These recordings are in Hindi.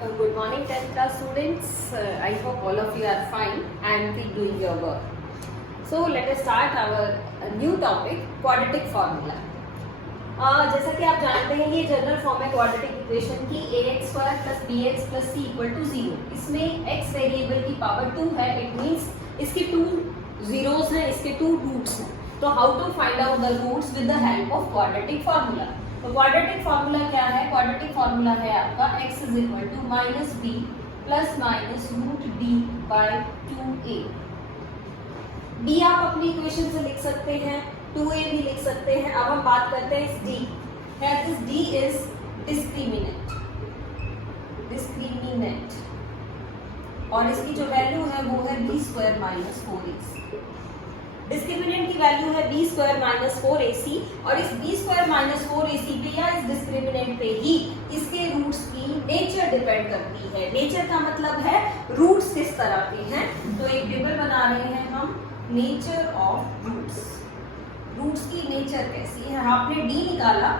Good morning 10th class students. I hope all of you are fine and keep doing your work. So let us start our new topic, quadratic formula. जैसा कि आप जानते हैं ये जनरल फॉर्म है क्वाड्रेटिक इक्वेशन की ax square plus bx plus c equal to 0. इसमें x वेरिएबल की पावर 2 है. इट मीन्स इसके 2 जीरोस हैं, इसके 2 रूट्स हैं. तो how to find out the roots with the help of quadratic formula. तो क्वाड्रेटिक फार्मूला क्या है? क्वाड्रेटिक फार्मूला है आपका x is equal to minus B plus minus root D by 2a. b आप अपनी इक्वेशन से लिख सकते हैं, 2a भी लिख सकते हैं. अब हम बात करते हैं इस d. This d is discriminant और इसकी जो वैल्यू है वो है b square minus 4ac. Discriminant की वैल्यू है b स्क्वायर माइनस 4ac और इस b स्क्वायर माइनस 4ac पे या इस डिस्क्रिमिनेंट पे ही इसके रूट्स की नेचर डिपेंड करती है. नेचर का मतलब है रूट्स किस तरह के हैं. तो एक टेबल बना रहे हैं हम, नेचर ऑफ रूट्स. रूट्स की नेचर कैसी है? आपने d निकाला.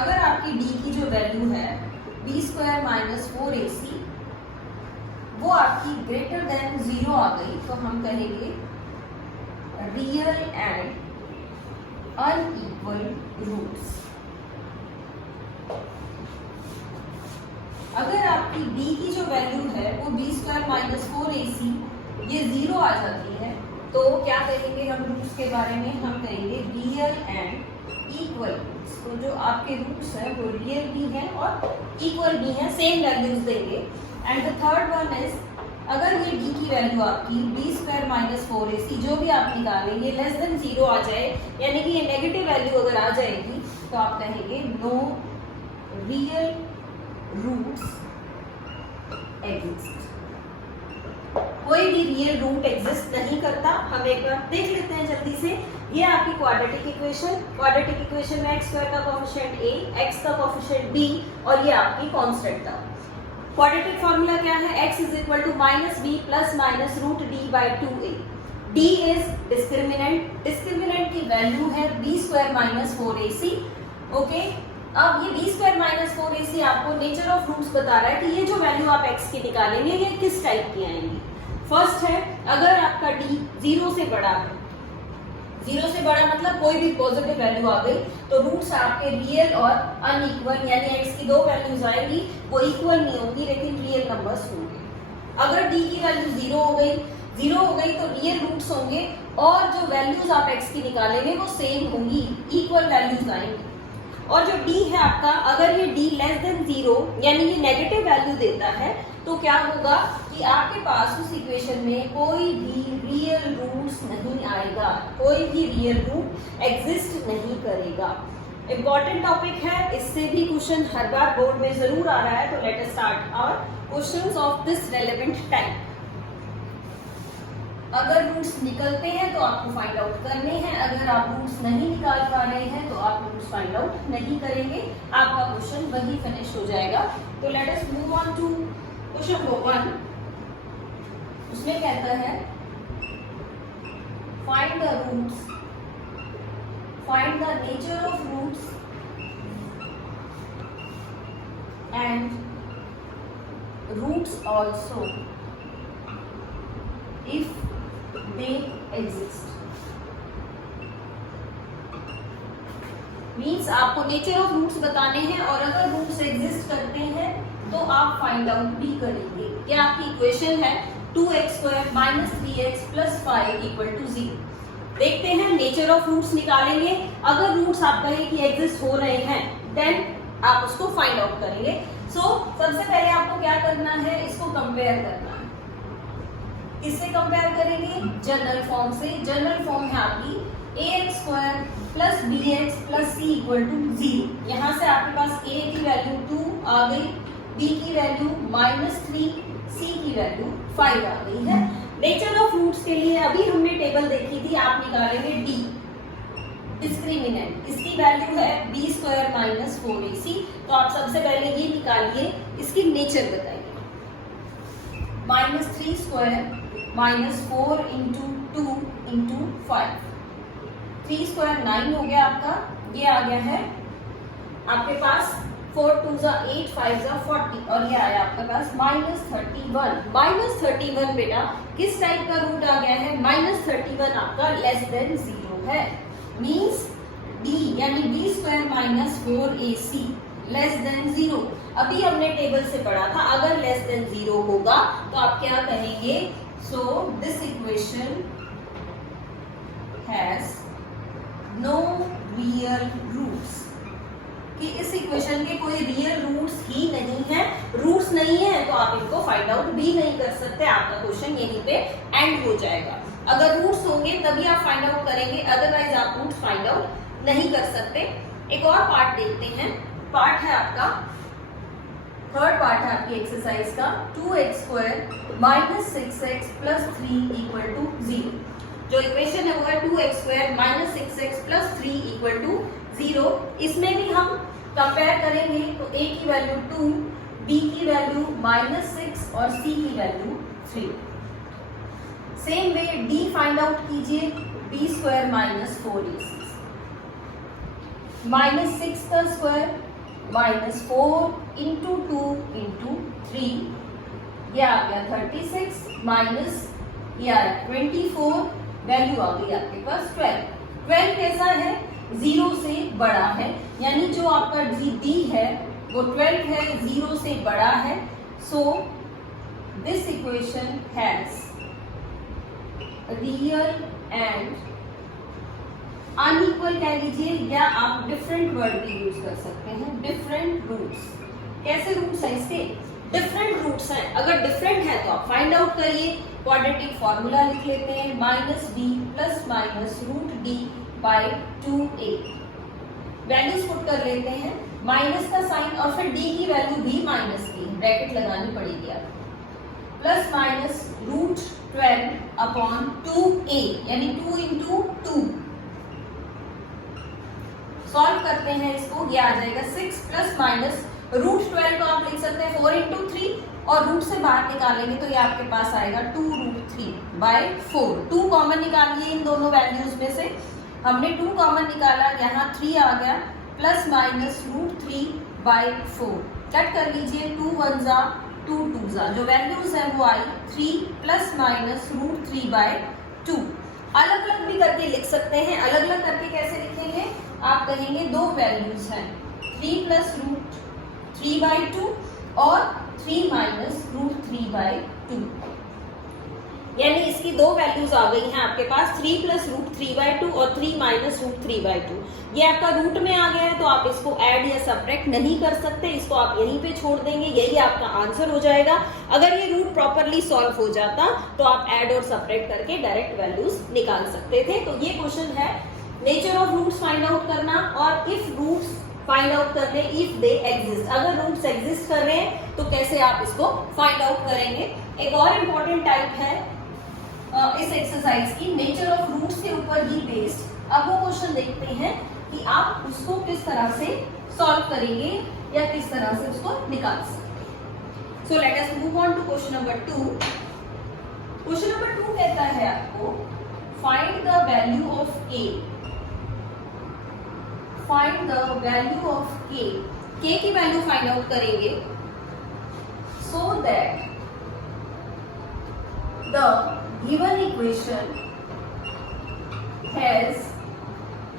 अगर आपकी d की जो वैल्यू है b स्क्वायर माइनस 4ac वो आपकी ग्रेटर देन 0 आ गई तो हम कहेंगे रियल एंड अनइक्वल रूट्स. अगर आपकी b की जो वैल्यू है वो b स्क्वायर माइनस 4ac ये 0 आ जाती है तो क्या कहेंगे हम रूट्स के बारे में? हम कहेंगे रियल एंड इक्वल रूट्स. तो जो आपके रूट्स है वो रियल भी है और इक्वल भी है, सेम वैल्यूज देंगे. And the third one is अगर ये d की वैल्यू आपकी b स्क्वायर माइनस 4ac जो भी आप निकालेंगे लेस देन 0 आ जाए, यानी कि ये नेगेटिव वैल्यू अगर आ जाएगी तो आप कहेंगे नो रियल रूट्स एग्जिस्ट. कोई भी रियल रूट एग्जिस्ट नहीं करता. हम एक बार देख लेते हैं जल्दी से. ये आपकी क्वाड्रेटिक इक्वेशन. क्वाड्रेटिक इक्वेशन में x स्क्वायर का कोएफिशिएंट a, x का कोएफिशिएंट b और ये आपकी कांस्टेंट था. क्वाड्रेटिक फार्मूला क्या है? x is equal to minus B plus minus root D by 2a. d is discriminant. Discriminant की वैल्यू है b square minus 4ac. Okay, अब ये b स्क्वायर माइनस 4ac आपको नेचर ऑफ रूट्स बता रहा है कि ये जो वैल्यू आप x की निकालेंगे ये किस टाइप की आएंगी. फर्स्ट है अगर आपका d 0 से बड़ा है. 0 से बड़ा मतलब कोई भी पॉजिटिव वैल्यू आ गई तो रूट्स आपके रियल और अनइक्वल, यानी x की 2 वैल्यूज आएंगी वो इक्वल नहीं होंगी लेकिन रियल नंबर्स होंगे. अगर d की वैल्यू 0 हो गई तो रियल रूट्स होंगे और जो वैल्यूज आप x की निकालेंगे वो सेम होंगी, इक्वल वैल्यूज आएंगी. और जो d है आपका, अगर ये d लेस देन 0 यानी ये नेगेटिव वैल्यू देता है तो क्या होगा कि आपके पास उस इक्वेशन में कोई भी रियल रूट्स नहीं आएगा, कोई भी रियल रूट एग्जिस्ट नहीं करेगा. इंपॉर्टेंट टॉपिक है, इससे भी क्वेश्चन हर बार बोर्ड में जरूर आ रहा है. तो let us start our questions of this relevant type. अगर रूट्स निकलते हैं तो आपको फाइंड आउट करने हैं. अगर आप रूट्स नहीं निकाल पा रहे हैं तो आप रूट्स फाइंड आउट नहीं करेंगे. आपका क्वेश्चन वही फिनिश हो जाएगा. तो let us move on to question number 1. उसमें कहता है find the roots, find the nature of roots and roots also if they exist. Means आपको नेचर ऑफ रूट्स बताने हैं और अगर रूट्स एग्जिस्ट करते हैं तो आप फाइंड आउट भी करेंगे. ये आपकी इक्वेशन है 2x square minus 3x plus 5 equal to 0. देखते हैं नेचर ऑफ रूट्स निकालेंगे. अगर रूट्स आप कहें कि एग्जिस्ट हो रहे हैं देन आप उसको फाइंड आउट करेंगे. सबसे पहले आपको क्या करना है? इसको कंपेयर करना है. किससे कंपेयर करेंगे? जनरल फॉर्म से. जनरल फॉर्म है आपकी ax square plus bx plus c equal to 0. यहाँ से आपके पास a की वैल्यू 2 आ गई, b की वैल्यू माइनस 3, c की वैल्यू 5 आ गई है. नेचर ऑफ रूट्स के लिए अभी हमने टेबल देखी थी. आप निकालेंगे d डिस्क्रिमिनेंट. इसकी वैल्यू है b स्क्वायर माइनस 4ac. तो आप सबसे पहले ये निकालिए, इसकी नेचर बताइए. Minus 3 square minus 4 into 2 into 5. 3 square 9 हो गया आपका. ये आ गया है आपके पास 4 2 जा 8 5 जा 40 और ये आया आपके पास -31। -31 बेटा किस टाइप का रूट आ गया है? -31 आपका लेस देन 0 है, मींस d यानी b² - 4ac लेस देन 0। अभी हमने टेबल से पढ़ा था, अगर लेस देन 0 होगा तो आप क्या कहेंगे? So this equation has no real roots, कि इस इक्वेशन के कोई रियल रूट्स ही नहीं है। रूट्स नहीं है तो आप इनको फाइंड आउट भी नहीं कर सकते, आपका क्वेश्चन यहीं पे एंड हो जाएगा। अगर रूट्स होंगे तभी आप फाइंड आउट करेंगे, अदरवाइज आप रूट्स फाइंड आउट नहीं कर सकते। एक और पार्ट देखते हैं, पार्ट है आपका थर्ड पार्ट है आपकी एक्सरसाइज का 2x² - 6x + 3 = 0। जो इक्वेशन है वो है 2x² - 6x + 3 = 0। इसमें भी हम कंपेयर करेंगे तो a की वैल्यू 2, b की वैल्यू -6 और c की value 3। Same way d find out कीजिए, b² - 4ac -6 का स्क्वायर -4 × 2 × 3, ये आ गया 36 माइनस ये आ 24, वैल्यू आ गई आपके पास 12। 12 कैसा है? 0 से बड़ा है, यानी जो आपका d है वो 12 है, 0 से बड़ा है। सो this equation has real and unequal कह लीजिए, या आप डिफरेंट वर्ड भी यूज कर सकते हैं, डिफरेंट रूट्स। कैसे रूट्स हैं इसके? डिफरेंट रूट्स हैं। अगर डिफरेंट है तो आप फाइंड आउट करिए, क्वाड्रेटिक फॉर्मूला लिख लेते हैं, -d ± √d/2a। वैल्यूज पुट कर लेते हैं, माइनस का साइन और फिर d की वैल्यू भी माइनस की, ब्रैकेट लगानी पड़ेगी आपको, ±√12/2a यानी 2 × 2। सॉल्व करते हैं इसको, ये आ जाएगा 6 ± √12 को आप लिख सकते हैं 4 × 3 और रूट से बाहर निकालेंगे तो ये आपके पास आएगा 2√3/4। 2 कॉमन निकालिए इन दोनों वैल्यूज में से, हमने 2 कॉमन निकाला, यहाँ 3 आ गया, ±√3/4 कट कर लीजिए, 2 1 जा 2 2 जा, जो वैल्यूज है वो आई 3 ±√3/2। अलग अलग भी करके लिख सकते हैं। अलग अलग करके कैसे लिखेंगे? आप कहेंगे दो वैल्यूज हैं, 3 +√3/2 और 3 -√3/2, यानी इसकी दो वैल्यूज आ गई हैं आपके पास, 3 +√3/2 और 3 -√3/2। ये आपका रूट में आ गया है तो आप इसको ऐड या सब्ट्रैक्ट नहीं कर सकते, इसको आप यहीं पे छोड़ देंगे, यही आपका आंसर हो जाएगा। अगर ये रूट प्रॉपरली सॉल्व हो जाता तो आप ऐड और सब्ट्रैक्ट करके डायरेक्ट वैल्यूज निकाल सकते थे। तो ये क्वेश्चन है nature of roots find out करना, और इफ रूट्स फाइंड आउट करने, इफ दे एग्जिस्ट, अगर रूट्स एग्जिस्ट कर रहे हैं तो कैसे आप इसको फाइंड आउट करेंगे। एक और इम्पोर्टेंट टाइप है इस एक्सरसाइज की, नेचर ऑफ रूट्स के ऊपर ही बेस्ड। अब वो क्वेश्चन देखते हैं कि आप उसको किस तरह से सॉल्व करेंगे या किस तरह से उसको निकाल सकते। So let us move on to question number 2। Question number 2 कहता है आपको find the value of k, find the value of k, k की वैल्यू फाइंड आउट करेंगे, so that the given equation has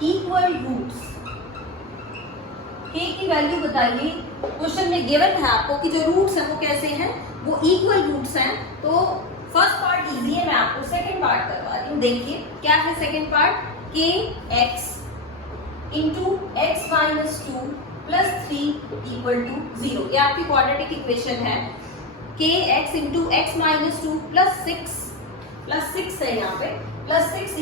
equal roots. k की वैल्यू बताइए, क्वेश्चन में गिवन है आपको कि जो रूट्स हैं वो कैसे हैं, वो इक्वल रूट्स हैं। तो फर्स्ट पार्ट इजी है, मैं आपको सेकंड पार्ट करवा रही हूँ। देखिए क्या है सेकंड पार्ट, kx × x - 2 + 3 = 0। ये आपकी क्वाड्रेटिक इक्वेशन है, kx × x - 2 + 6 है यहाँ पे, +6 =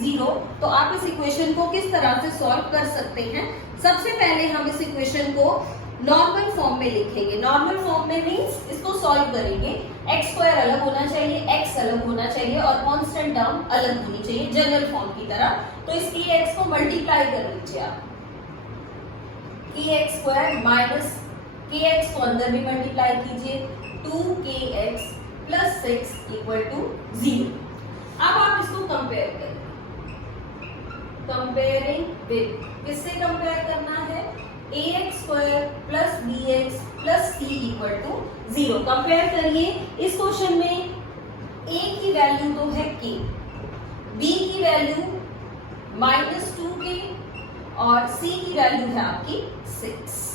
0। तो आप इस इक्वेशन को किस तरह से सॉल्व कर सकते हैं? सबसे पहले हम इस इक्वेशन को नॉर्मल फॉर्म में लिखेंगे। नॉर्मल फॉर्म में मींस इसको सॉल्व करेंगे, x² अलग होना चाहिए, x अलग होना चाहिए और कांस्टेंट टर्म अलग होनी चाहिए, जनरल फॉर्म की तरह। तो इस kx को मल्टीप्लाई कर लीजिए आप, kx² माइनस kx को अंदर भी मल्टीप्लाई कीजिए, 2kx + 6 = 0। अब आप इसको कंपेयर करें, कंपेयरिंग विद, किससे कंपेयर करना है? ax² plus bx plus c equal to 0। Compare करिए, इस क्वेश्चन में a की वैल्यू तो है k, b की वैल्यू -2k और c की वैल्यू है आपकी 6।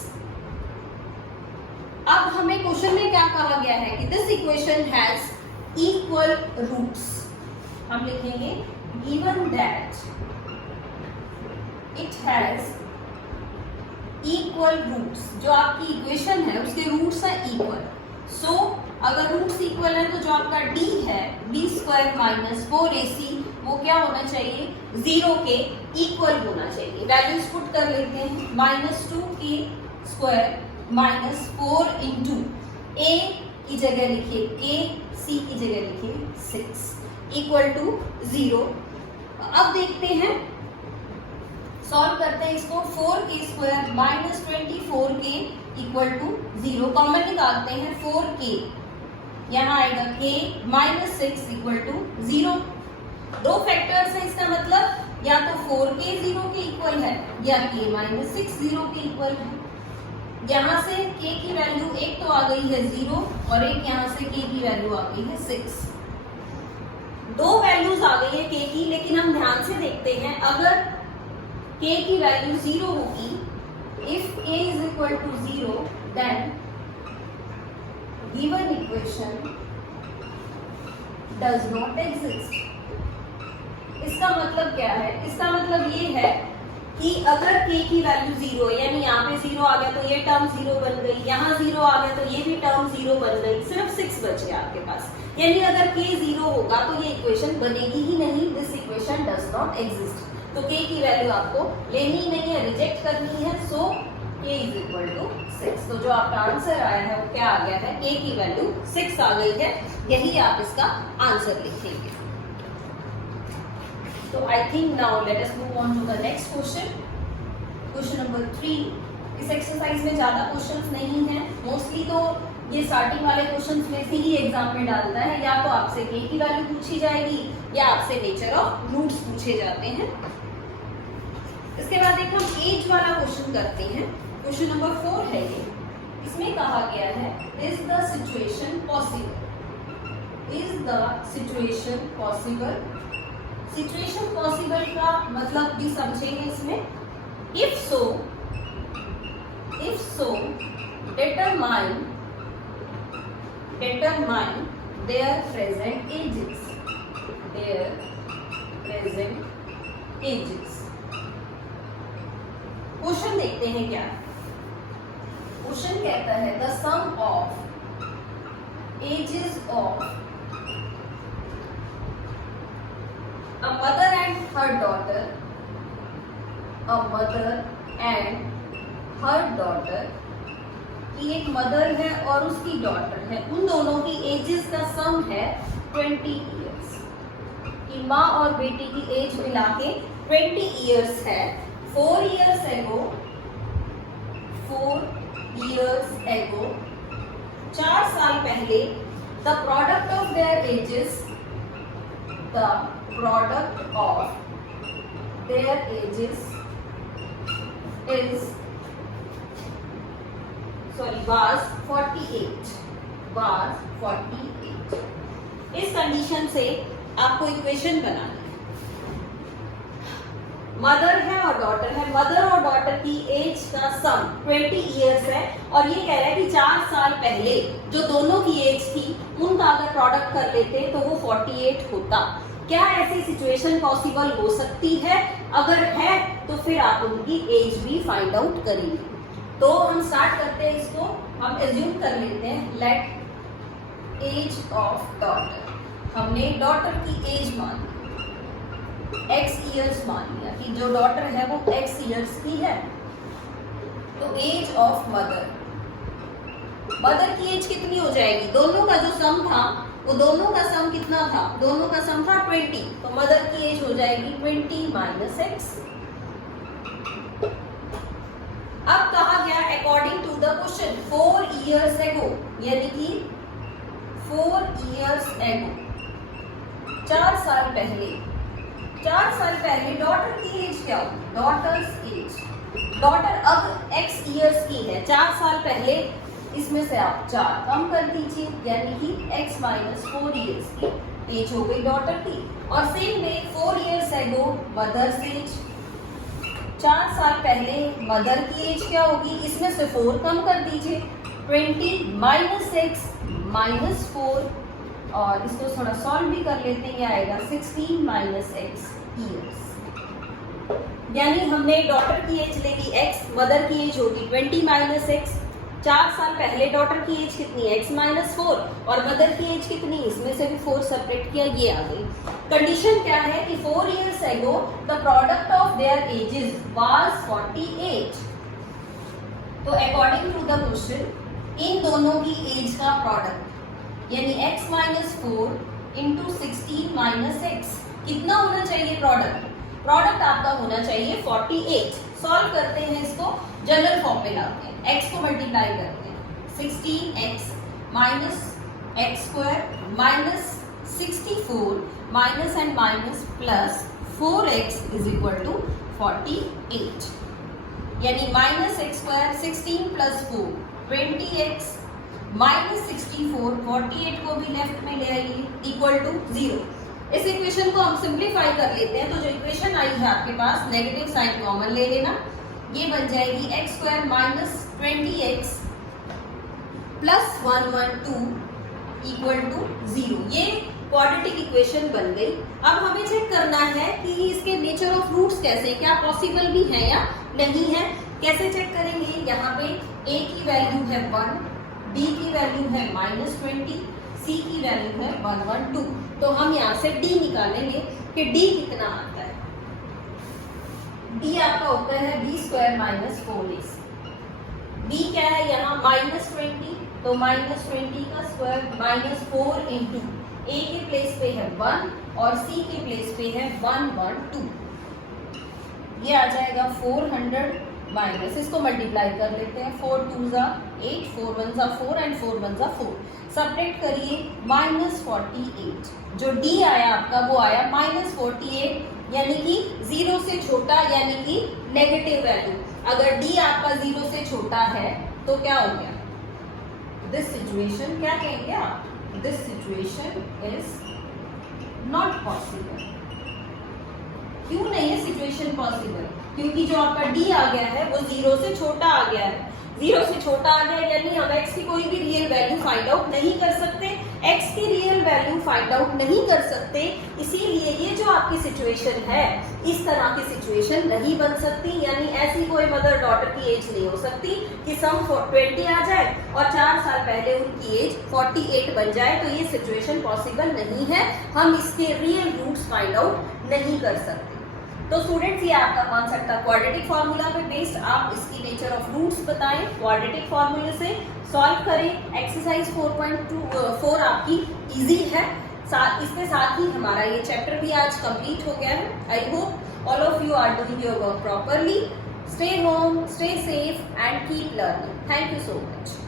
अब हमें क्वेश्चन में क्या कहा गया है कि this equation has equal roots. हम लिखेंगे given that it has equal roots. जो आपकी इक्वेशन है उसके रूट्स है इक्वल। सो अगर रूट्स इक्वल है तो जो आपका d है b² - 4ac वो क्या होना चाहिए, 0 के इक्वल होना चाहिए। वैल्यूज पुट कर लेते हैं, -2k² -4 इंटू a की जगह लिखिए a, c की जगह लिखिए 6 इक्वल टू 0। अब देखते हैं, सॉल्व करते हैं इसको। 4k² -24k equal to 0। Common निकालते हैं, 4k यहाँ आएगा k -6 इक्वल टू 0। दो फैक्टर्स हैं, इसका मतलब या तो 4k 0 के इक्वल है या k -6 0 के इक्वल है। यहाँ से k की वैल्यू एक तो आ गई है 0 और एक यहाँ से k की वैल्यू आ गई है 6। दो वैल्यूज आ गई है k की, लेकिन हम ध्यान से देखते हैं, अगर k की वैल्यू 0 होगी, if k is equal to 0 then given equation does not exist. इसका मतलब क्या है, इसका मतलब ये है कि अगर k की वैल्यू 0 यानी यहाँ पे 0 आ गया तो ये टर्म 0 बन गई, यहाँ 0 आ गया तो ये भी टर्म 0 बन गई, सिर्फ 6 बचे आपके पास। यानी अगर k 0 होगा तो ये इक्वेशन बनेगी ही नहीं, this equation does not exist. तो k की वैल्यू आपको लेनी ही नहीं है, रिजेक्ट करनी है। सो k इज इक्वल टू 6। तो जो आपका आंसर आया है वो क्या आ गया है, k की वैल्यू 6 आ गई है। यही आप इसका आंसर लिखेंगे। So I think now let us move on to the next question. Question number 3. इस एक्सरसाइज में ज्यादा क्वेश्चंस नहीं हैं, मोस्टली तो ये स्टार्टिंग वाले क्वेश्चंस में से ही एग्जाम में डालता है। या तो आपसे k की वैल्यू पूछी जाएगी या आपसे नेचर ऑफ रूट्स पूछे जाते हैं। इसके बाद एक हम एज वाला क्वेश्चन करते हैं। क्वेश्चन नंबर 4 है ये। इसमें कहा गया है is the situation possible. Is the situation possible. Situation possible का मतलब भी समझेंगे इसमें। If so determine their present ages। Question देखते हैं क्या क्वेश्चन कहता है, the sum of ages of a mother and her daughter, a mother and her daughter की एक मदर है और उसकी डॉटर है, उन दोनों की एजेस का सम है 20 इयर्स। कि माँ और बेटी की एज मिला के 20 इयर्स है। 4 इयर्स एगो 4 साल पहले the product of their edges was 48। इस कंडीशन से आपको इक्वेशन बनानी है। मदर है और डॉटर है, मदर और डॉटर की एज का सम 20 इयर्स है और ये कह रहा है कि 4 साल पहले जो दोनों की एज थी उनका अगर प्रोडक्ट कर लेते तो वो 48 होता। क्या ऐसी सिचुएशन पॉसिबल हो सकती है? अगर है तो फिर आप उनकी एज भी फाइंड आउट करेंगे। तो हम स्टार्ट करते हैं इसको, हम एज्यूम कर लेते हैं लेट एज ऑफ डॉटर। हमने डॉटर की एज मान ली, x इयर्स मान लिया कि जो डॉटर है वो x इयर्स की है। तो एज ऑफ मदर, मदर की एज कितनी हो जाएगी? दोनों का जो सम था वो दोनों का सम कितना था? दोनों का सम था 20। तो मदर की एज हो जाएगी 20 माइनस x। अब कहा गया according to the question 4 years ago, यानी कि 4 इयर्स एगो 4 साल पहले डॉटर की एज क्या होगी? डॉटर्स एज डॉटर अब x ईयर्स की है, 4 साल पहले, इसमें से आप 4 कम कर दीजिए, यानी कि x माइनस 4 ईयर्स की एज हो गई डॉटर की। और same way 4 years ago mother's age, 4 साल पहले मदर की एज क्या होगी, इसमें से 4 कम कर दीजिए, 20 माइनस एक्स माइनस 4, और इसको थोड़ा सॉल्व भी कर लेते हैं, ये आएगा 16 माइनस एक्स ईयर्स। यानी हमने डॉटर की एज ले ली x, मदर की एज होगी 20 माइनस एक्स, 4 साल पहले डॉटर की एज कितनी, x माइनस 4, और मदर की एज कितनी, इसमें से भी 4 सेपरेट किया, ये आ गई। कंडीशन क्या है कि 4 years ago the product of their ages was 48। तो अकॉर्डिंग टू द क्वेश्चन इन दोनों की एज का प्रोडक्ट यानी x minus 4 into 16 minus x कितना होना चाहिए प्रोडक्ट, प्रोडक्ट आपका होना चाहिए 48। सॉल्व करते हैं इसको, जनरल फॉर्म में लाते हैं, x को मल्टीप्लाई करते हैं, 16x minus x square minus 64 minus and minus plus 4x is equal to 48, यानी minus x square 16 plus 4 20x minus 64 48 को भी लेफ्ट में ले आइए इक्वल टू 0। इस इक्वेशन को हम सिंप्लीफाई कर लेते हैं, तो जो इक्वेशन आई है आपके पास नेगेटिव साइन कॉमन ले लेना, ये बन जाएगी x square minus 20x plus 112 equal to 0। ये क्वाड्रेटिक इक्वेशन बन गई। अब हमें चेक करना है कि इसके नेचर ऑफ रूट्स कैसे, क्या पॉसिबल भी है या नहीं है। कैसे चेक करेंगे, यहाँ पे a की वैल्यू है 1, b की वैल्यू है माइनस 20, c की वैल्यू है 112। तो हम यहाँ से d निकालेंगे कि d कितना आता है। d आपका होता है b square minus 4ac। b क्या है यहाँ माइनस 20, तो माइनस 20 का स्क्वायर माइनस 4 इंटू a के प्लेस पे है 1 और c के प्लेस पे है 112, ये आ जाएगा 400 माइनस, इसको मल्टीप्लाई कर लेते हैं, 4 2 जा 8, 4 1 जा 4 एंड 4 1 जा 4, सब्ट्रैक्ट करिए माइनस 48। जो d आया आपका वो आया माइनस 48, यानी कि 0 से छोटा यानी कि नेगेटिव वैल्यू। अगर d आपका 0 से छोटा है तो क्या हो गया, दिस सिचुएशन क्या कहेंगे आप, this situation is not possible. क्यों नहीं है सिचुएशन पॉसिबल, क्योंकि जो आपका d आ गया है वो 0 से छोटा आ गया है। 0 से छोटा आ गया यानी हम x की कोई भी रियल वैल्यू फाइंड आउट नहीं कर सकते, x की रियल वैल्यू फाइंड आउट नहीं कर सकते, इसीलिए ये जो आपकी सिचुएशन है इस तरह की सिचुएशन नहीं बन सकती। यानी ऐसी कोई मदर डॉटर की एज नहीं हो सकती कि सम 20 आ जाए और 4 साल पहले उनकी एज 48 बन जाए, तो ये सिचुएशन पॉसिबल नहीं है। हम इसके रियल रूट्स फाइंड आउट नहीं कर सकते। तो स्टूडेंट्स ये आपका कॉन्सेप्ट था क्वाड्रेटिक फार्मूला पे बेस्ड, आप इसकी नेचर ऑफ रूट्स बताएं, क्वाड्रेटिक फार्मूले से सॉल्व करें। एक्सरसाइज 4.4 आपकी इजी है। इसके साथ ही हमारा ये चैप्टर भी आज कंप्लीट हो गया है। I hope all of you are doing your work properly. Stay home, stay safe and keep learning. Thank you so much.